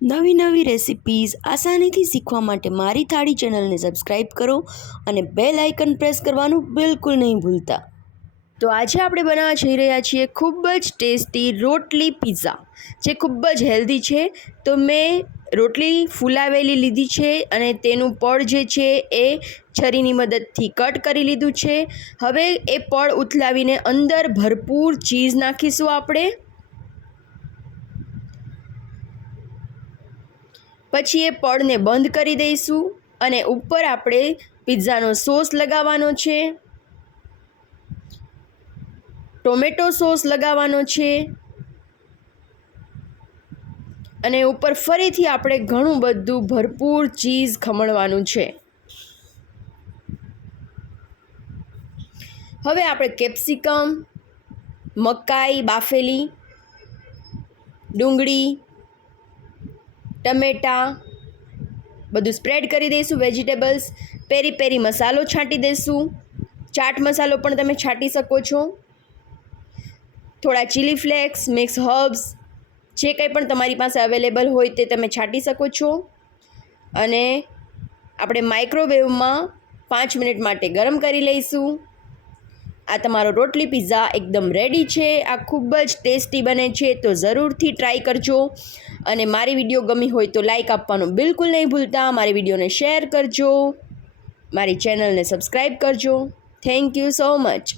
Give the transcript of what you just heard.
નવી નવી રેસિપીઝ આસાનીથી શીખવા માટે મારી થાળી ચેનલને સબસ્ક્રાઈબ કરો અને બેલ આઇકન પ્રેસ કરવાનું બિલકુલ નહીં ભૂલતા. તો આજે આપણે બનાવવા જઈ રહ્યા છીએ ખૂબ જ ટેસ્ટી રોટલી પિઝા, જે ખૂબ જ હેલ્ધી છે. તો મેં રોટલી ફૂલાવેલી લીધી છે અને તેનું પડ જે છે એ છરીની મદદથી કટ કરી લીધું છે. હવે એ પડ ઉથલાવીને અંદર ભરપૂર ચીઝ નાખીશું આપણે. પછી એ પડને બંધ કરી દઈશું અને ઉપર આપણે પિઝાનો સોસ લગાવવાનો છે, ટોમેટો સોસ લગાવવાનો છે અને ઉપર ફરીથી આપણે ઘણું બધું ભરપૂર ચીઝ ખમણવાનું છે. હવે આપણે કેપ્સિકમ, મકાઈ બાફેલી, ડુંગળી, ટમેટાં બધું સ્પ્રેડ કરી દઈશું. વેજીટેબલ્સ, પેરી પેરી મસાલો છાંટી દઈશું. ચાટ મસાલો પણ તમે છાંટી શકો છો. થોડા ચીલી ફ્લેક્સ, મિક્સ હર્બ્સ, જે કંઈ પણ તમારી પાસે અવેલેબલ હોય તે તમે છાંટી શકો છો. અને આપણે માઇક્રોવેવમાં 5 મિનિટ માટે ગરમ કરી લઈશું. આ તમારો રોટલી પિઝા એકદમ રેડી છે. આ ખૂબ જ ટેસ્ટી બને છે, તો જરૂરથી ટ્રાય કરજો. અને મારી વિડીયો ગમી હોય તો લાઈક આપવાનું બિલકુલ નહીં ભૂલતા. મારી વિડીયોને શેર કરજો, મારી ચેનલને સબસ્ક્રાઈબ કરજો. Thank you so much.